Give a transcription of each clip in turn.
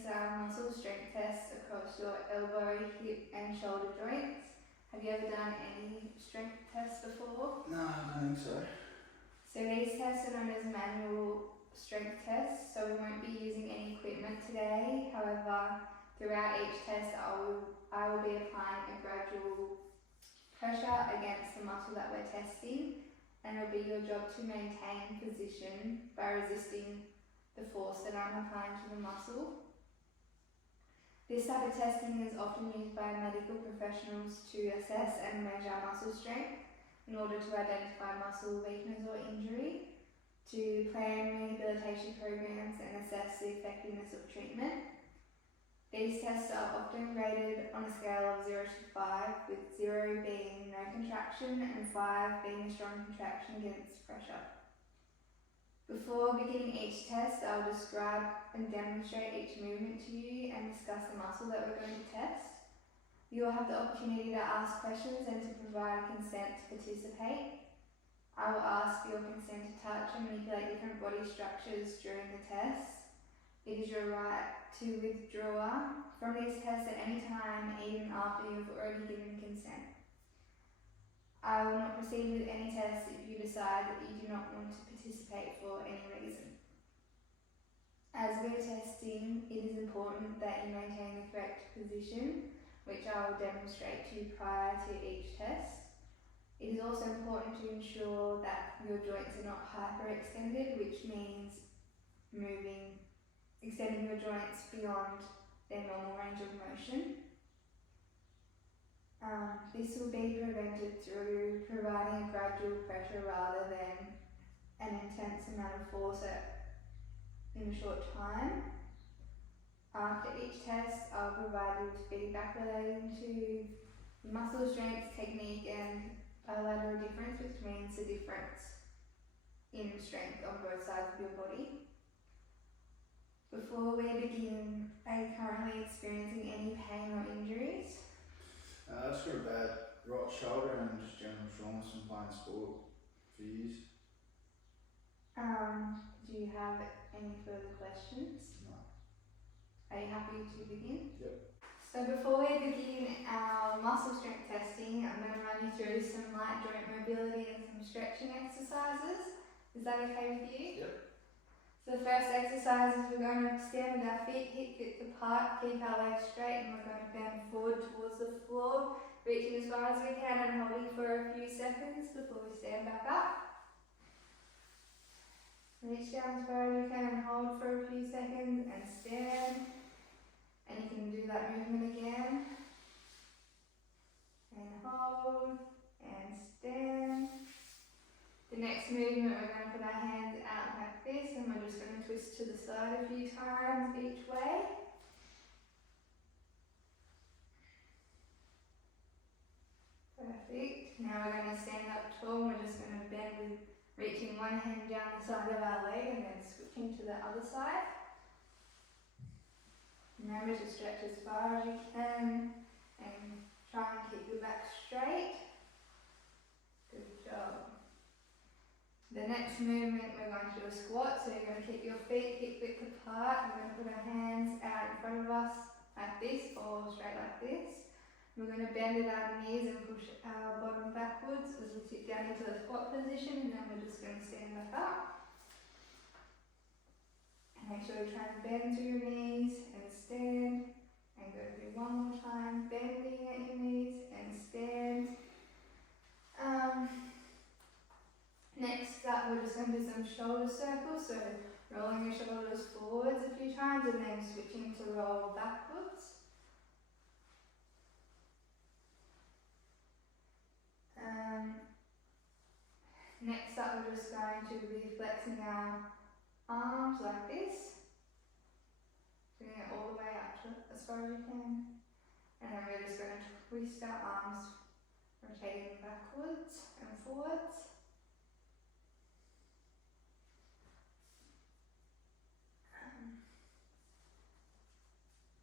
some muscle strength tests across your elbow, hip and shoulder joints. Have you ever done any strength tests before? No, I don't think so. So these tests are known as manual strength tests, so we won't be using any equipment today. However, throughout each test I will be applying a gradual pressure against the muscle that we're testing, and it'll be your job to maintain position by resisting the force that I'm applying to the muscle. This type of testing is often used by medical professionals to assess and measure muscle strength in order to identify muscle weakness or injury, to plan rehabilitation programs and assess the effectiveness of treatment. These tests are often rated on a scale of 0 to 5, with 0 being no contraction and 5 being a strong contraction against pressure. Before beginning each test, I'll describe and demonstrate each movement to you and discuss the muscle that we're going to test. You will have the opportunity to ask questions and to provide consent to participate. I will ask for your consent to touch and manipulate different body structures during the test. It is your right to withdraw from these tests at any time, even after you've already given consent. I will not proceed with any tests if you decide that you do not want to participate for any reason. As we're testing, it is important that you maintain the correct position, which I will demonstrate to you prior to each test. It is also important to ensure that your joints are not hyperextended, which means extending your joints beyond their normal range of motion. This will be prevented through providing a gradual pressure rather than an intense amount of force in a short time. After each test, I'll provide you with feedback relating to muscle strength, technique and bilateral difference, which means the difference in strength on both sides of your body. Before we begin, are you currently experiencing any pain or injuries? I've just got a bad right shoulder and just general trauma from playing sport for years. Do you have any further questions? No. Are you happy to begin? Yep. So before we begin our muscle strength testing, I'm going to run you through some light joint mobility and some stretching exercises. Is that okay with you? Yep. So the first exercise is we're going to stand with our feet hip width apart, keep our legs straight, and we're going to bend forward towards the floor, reaching as far as we can and holding for a few seconds before we stand back up. Reach down as far as you can and hold for a few seconds and stand. And you can do that movement again. And hold and stand. The next movement, we're going to put our hands out like this and we're just going to twist to the side a few times each way. Perfect. Now we're going to stand up tall and we're just going to bend with reaching one hand down the side of our leg and then switching to the other side. Remember to stretch as far as you can and try and keep your back straight. Good job. The next movement, we're going to do a squat, so you're going to keep your feet hip width apart. We're going to put our hands out in front of us like this or straight like this. We're going to bend at our knees and push our bottom backwards as we sit down into the squat position, and then we're just going to stand back up. And make sure you try and bend through your knees and stand, and go through one more time, bending at your knees and stand. Next up, we're just going to do some shoulder circles, so rolling your shoulders forwards a few times and then switching to roll backwards. Next up, we're just going to be flexing our arms like this, doing it all the way up to as far as you can, and then we're just going to twist our arms, rotating backwards and forwards.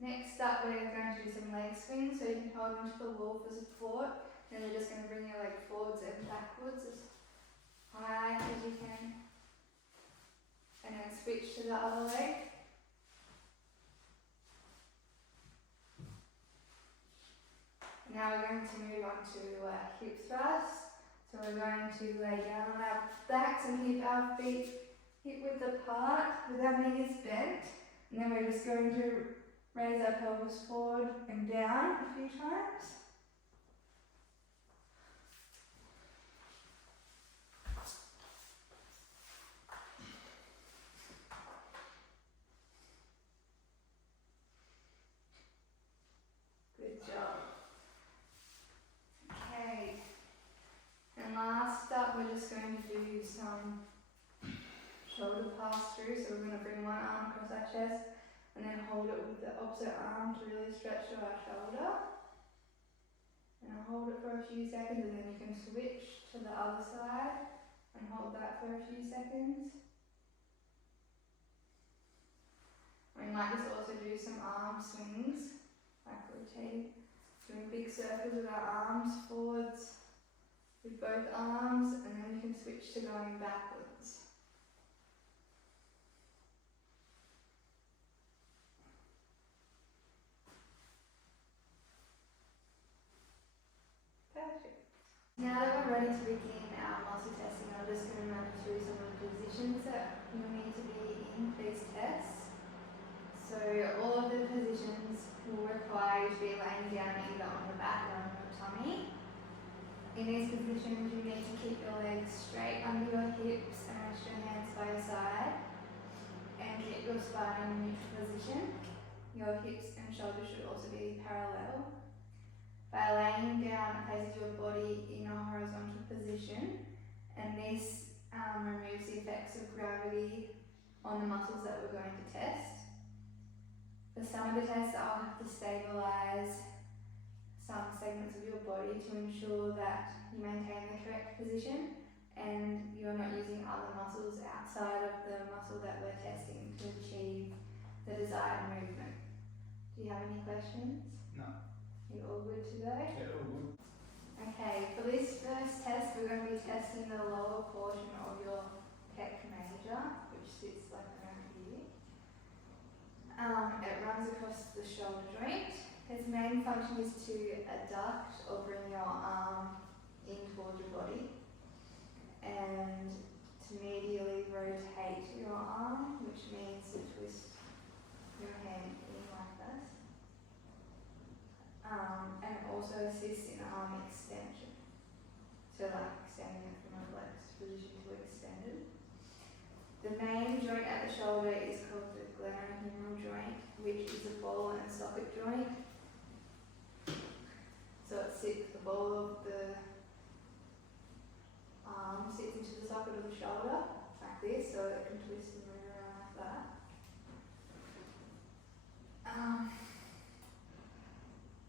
Next up, we're going to do some leg swings, so you can hold onto the wall for support. Then you're just going to bring your leg forwards and backwards as high as you can. And then switch to the other leg. Now we're going to move on to hip thrust. So we're going to lay down on our backs and keep our feet hip width apart with our knees bent. And then we're just going to raise our pelvis forward and down a few times. Good job. Okay. And last up, we're just going to do some shoulder pass through. So we're going to bring one arm across our chest and then hold it with the opposite arm to really stretch to our shoulder. And I'll hold it for a few seconds and then you can switch to the other side and hold that for a few seconds. We might just also do some arm swings, like rotating, doing big circles with our arms forwards with both arms, and then we can switch to going backwards. Perfect. Now that we're ready to begin our muscle testing, I'm just going to run through some of the positions that you'll need to be in for these tests. So all of the positions will require you to be laying down either on your back or on your tummy. In these positions you need to keep your legs straight under your hips and rest your hands by your side and keep your spine in a neutral position. Your hips and shoulders should also be parallel. By laying down, it places your body in a horizontal position, and this removes the effects of gravity on the muscles that we're going to test. For some of the tests, I'll have to stabilise some segments of your body to ensure that you maintain the correct position and you're not using other muscles outside of the muscle that we're testing to achieve the desired movement. Do you have any questions? No. You all good to go? Yeah, all good. Okay, for this first test, we're going to be testing the lower portion of your pec major, which sits like around here. It runs across the shoulder joint. Its main function is to adduct or bring your arm in towards your body and to medially rotate your arm, which means to twist your hand in like this. And it also assists in arm extension. So like extending it from a flexed position to extended. The main joint at the shoulder is called the glenohumeral joint, which is the ball and socket joint. So it sits, the ball of the arm sits into the socket of the shoulder, like this, so it can twist and move around like that.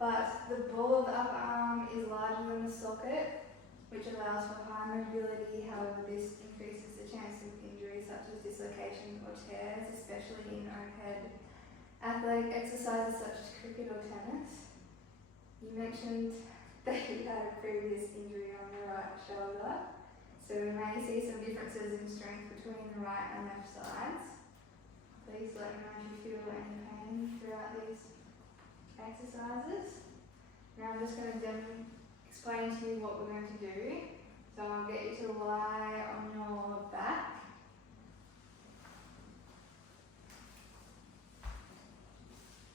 But the ball of the upper arm is larger than the socket, which allows for high mobility. However, this increases the chance of injuries such as dislocations or tears, especially in overhead athletic exercises such as cricket or tennis. You mentioned that you had a previous injury on the right shoulder, so we may see some differences in strength between the right and left sides. Please let me know if you feel any pain throughout these exercises. Now I'm just going to explain to you what we're going to do. So I'll get you to lie on your back.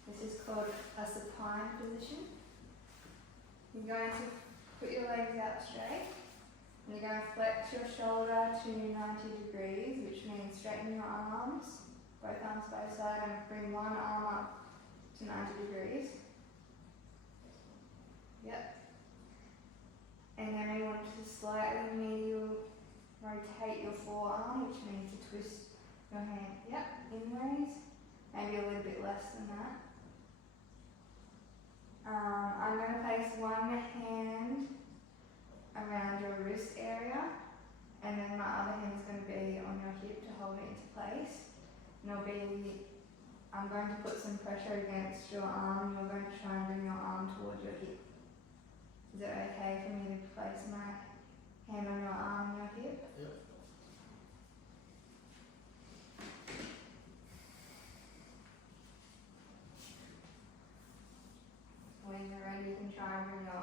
This is called a supine position. You're going to put your legs out straight. And you're going to flex your shoulder to 90 degrees, which means straighten your arms, both arms by your side, and bring one arm up to 90 degrees. Yep. And then we want to slightly medial rotate your forearm, which means to twist your hand, inwards, maybe a little bit less than that. I'm going to place one hand around your wrist area, and then my other hand is going to be on your hip to hold it into place. And I'm going to put some pressure against your arm. You're going to try and bring your arm towards your hip. Is it okay for me to place my hand on your arm and your hip? Yep. When you're ready, you can try and bring your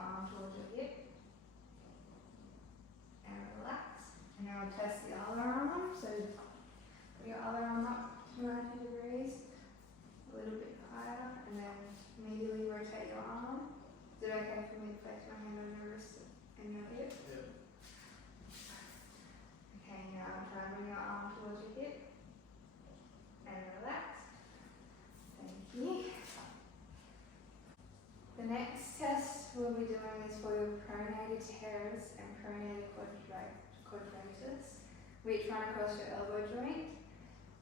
pronator teres and pronator quadratus, which run across your elbow joint.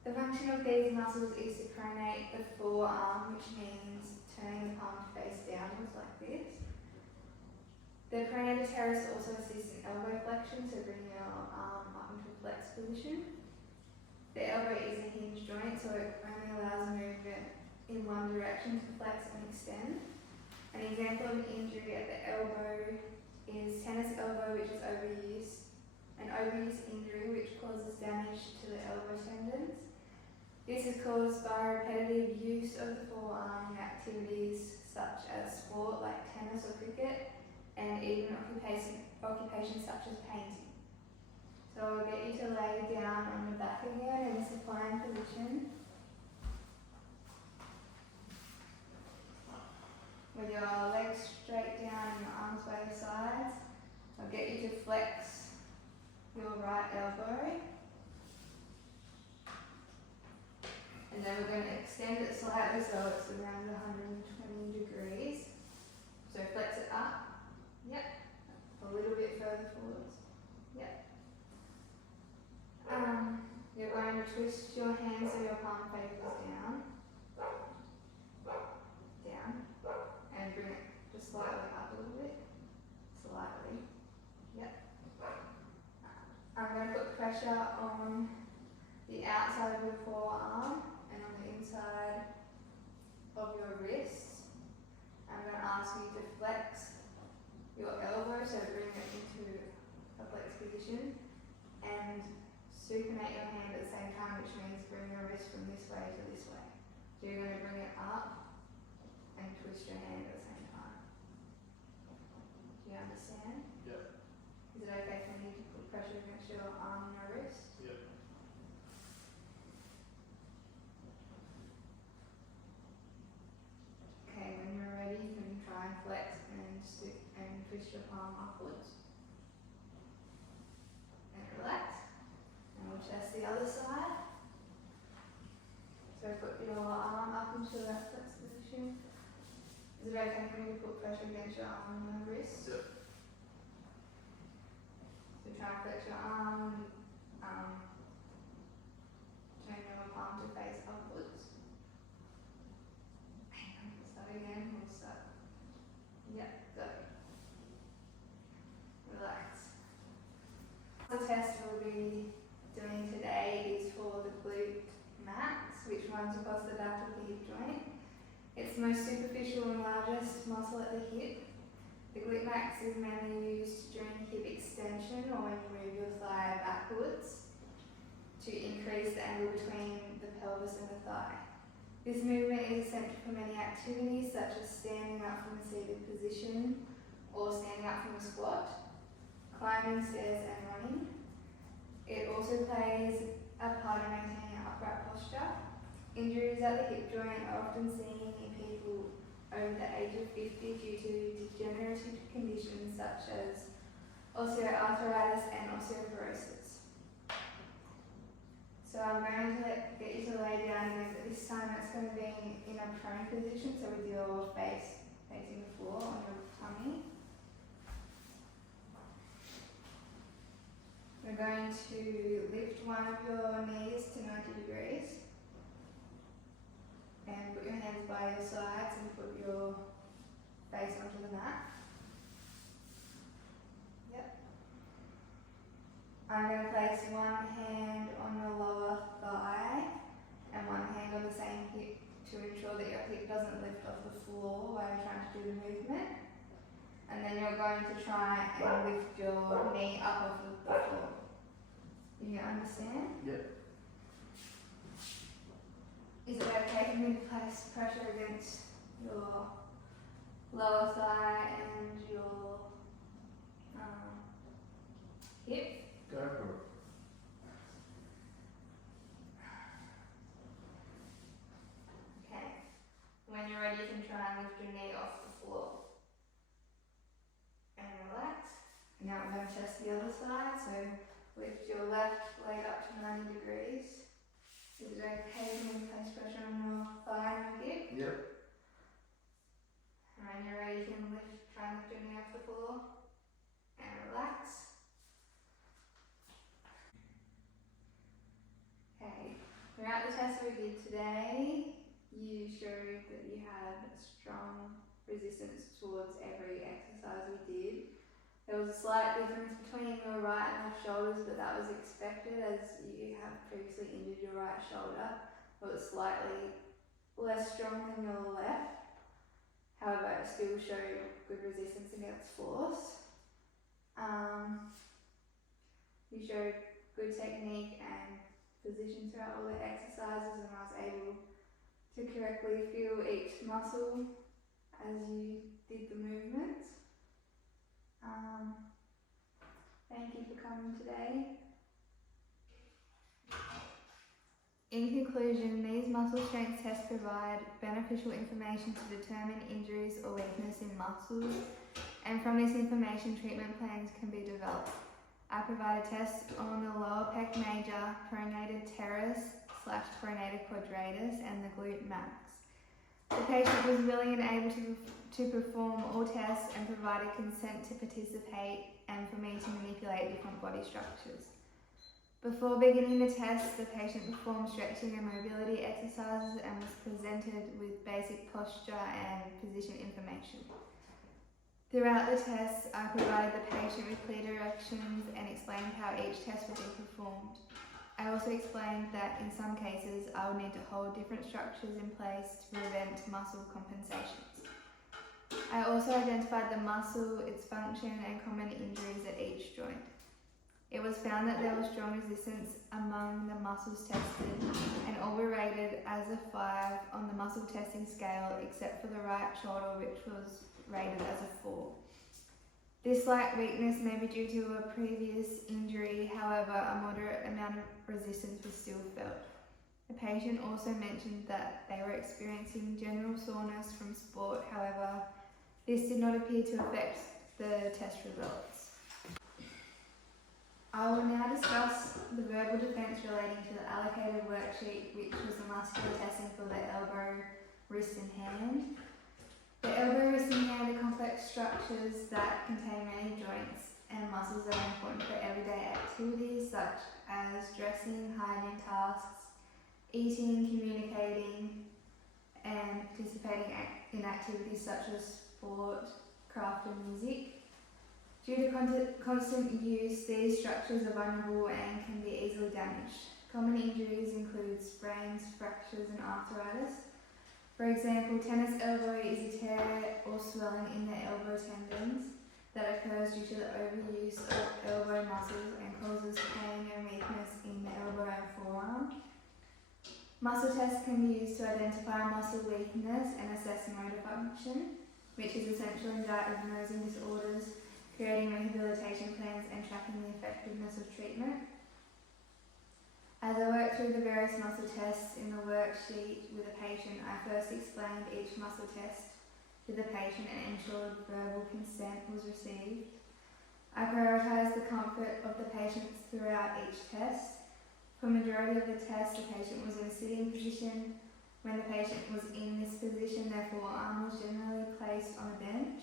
The function of these muscles is to pronate the forearm, which means turning the palm to face downwards like this. The pronator teres also assists in elbow flexion, so bring your arm up into a flex position. The elbow is a hinge joint, so it only allows movement in one direction to flex and extend. An example of an injury at the elbow is tennis elbow, which is overuse, an overuse injury which causes damage to the elbow tendons. This is caused by repetitive use of the forearm in activities such as sport like tennis or cricket, and even occupations such as painting. So I'll get you to lay down on your back again in a supine position, with your legs straight down and your arms by your sides. I'll get you to flex your right elbow, and then we're going to extend it slightly so it's around 120 degrees. So flex it up, yep, a little bit further forwards, yep. You're going to twist your hand so your palm faces down, and bring it just slightly up a little bit, slightly, yep. I'm going to put pressure on the outside of your forearm and on the inside of your wrists. I'm going to ask you to flex your elbow, so bring it into a flex position, and supinate your hand at the same time, which means bring your wrist from this way to this way. So you're going to bring it up and twist your hand at the same time. Do you understand? Yep. Is it okay for me to put pressure against your arm and your wrist? Yep. Okay, when you're ready, you can try and flex and stick and twist your palm upwards. And relax. And we'll test the other side. So put your arm up into that flex position. Is it okay for me to put pressure against your arm and your wrist? Yep. So try and flex your arm, turn your palm to face upwards. Hang on, start again, we'll start. Yep, go. Relax. The test we'll be doing today is for the glute max, which runs across the back of the hip joint. It's the most superficial and largest muscle at the hip. The glute max is mainly used during hip extension or when you move your thigh backwards to increase the angle between the pelvis and the thigh. This movement is essential for many activities such as standing up from a seated position or standing up from a squat, climbing stairs and running. It also plays a part in maintaining an upright posture. Injuries at the hip joint are often seen in people over the age of 50 due to degenerative conditions such as osteoarthritis and osteoporosis. So I'm going to get you to lay down again, but this time it's going to be in a prone position, so with your face facing the floor on your tummy. We're going to lift one of your knees to 90 degrees and put your hands by your sides and put your face onto the mat. Yep. I'm going to place one hand on your lower thigh and one hand on the same hip to ensure that your hip doesn't lift off the floor while you're trying to do the movement. And then you're going to try and lift your knee up off of the floor. Do you understand? Yep. Is it okay for me to place pressure against your lower thigh and your hip? Go for it. Okay. When you're ready, you can try and lift your knee off the floor. And relax. Now we're going to test the other side. So lift your left leg up to 90 degrees. Is it okay when you place pressure on your thigh and your hip? Yep. And when you're ready, you can try and lift your knee off the floor. we did today, you showed that you had a strong resistance towards every exercise we did. There was a slight difference between your right and left shoulders, but that was expected as you have previously injured your right shoulder. It was slightly less strong than your left. However, it still showed good resistance against force. You showed good technique and position throughout all the exercises, and I was able to correctly feel each muscle as you did the movements. Thank you for coming today. In conclusion, these muscle strength tests provide beneficial information to determine injuries or weakness in muscles, and from this information, treatment plans can be developed. I provided tests on the lower pec major, pronator teres / pronator quadratus, and the glute max. The patient was willing and able to perform all tests and provided consent to participate and for me to manipulate different body structures. Before beginning the test, the patient performed stretching and mobility exercises and was presented with basic posture and position information. Throughout the tests, I provided the patient with clear directions and explained how each test would be performed. I also explained that in some cases I would need to hold different structures in place to prevent muscle compensations. I also identified the muscle, its function, and common injuries at each joint. It was found that there was strong resistance among the muscles tested, and all were rated as a 5 on the muscle testing scale except for the right shoulder, which was rated as a 4. This slight weakness may be due to a previous injury, however, a moderate amount of resistance was still felt. The patient also mentioned that they were experiencing general soreness from sport, however, this did not appear to affect the test results. I will now discuss the verbal defence relating to the allocated worksheet, which was the muscular testing for the elbow, wrist and hand. The elbow, wrist and hand are complex structures that contain many joints and muscles that are important for everyday activities such as dressing, hygiene tasks, eating, communicating, and participating in activities such as sport, craft and music. Due to constant use, these structures are vulnerable and can be easily damaged. Common injuries include sprains, fractures and arthritis. For example, tennis elbow is a tear or swelling in the elbow tendons that occurs due to the overuse of elbow muscles and causes pain and weakness in the elbow and forearm. Muscle tests can be used to identify muscle weakness and assess motor function, which is essential in diagnosing disorders, creating rehabilitation plans and tracking the effectiveness of treatment. As I worked through the various muscle tests in the worksheet with the patient, I first explained each muscle test to the patient and ensured verbal consent was received. I prioritised the comfort of the patients throughout each test. For the majority of the test, the patient was in a sitting position. When the patient was in this position, their forearm was generally placed on a bench.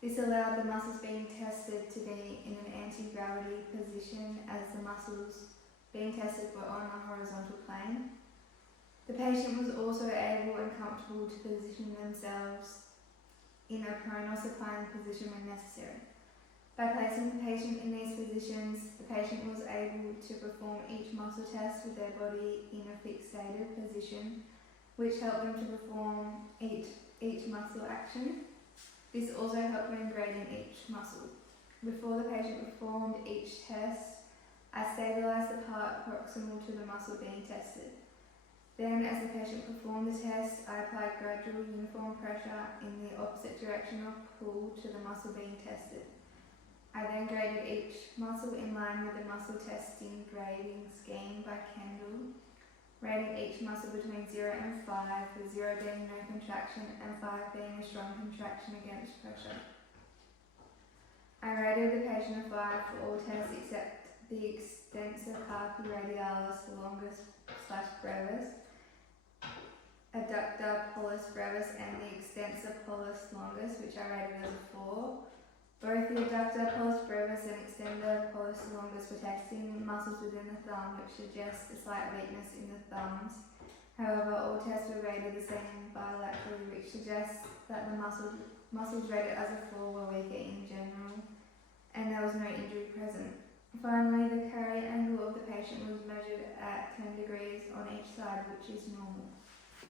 This allowed the muscles being tested to be in an anti-gravity position as the muscles being tested were on a horizontal plane. The patient was also able and comfortable to position themselves in a prone or supine position when necessary. By placing the patient in these positions, the patient was able to perform each muscle test with their body in a fixated position, which helped them to perform each muscle action. This also helped when grading each muscle. Before the patient performed each test, I stabilised the part proximal to the muscle being tested. Then, as the patient performed the test, I applied gradual uniform pressure in the opposite direction of pull to the muscle being tested. I then graded each muscle in line with the muscle testing grading scheme by Kendall, rating each muscle between 0 and 5, with 0 being no contraction and 5 being a strong contraction against pressure. I rated the patient a 5 for all tests except the extensor carpi radialis longus / brevis, adductor pollis brevis, and the extensor pollis longus, which I rated as a 4. Both the adductor pollis brevis and extensor pollis longus were testing muscles within the thumb, which suggests a slight weakness in the thumbs. However, all tests were rated the same bilaterally, which suggests that the muscles rated as a 4 were weaker in general, and there was no injury present. Finally, the carry angle of the patient was measured at 10 degrees on each side, which is normal.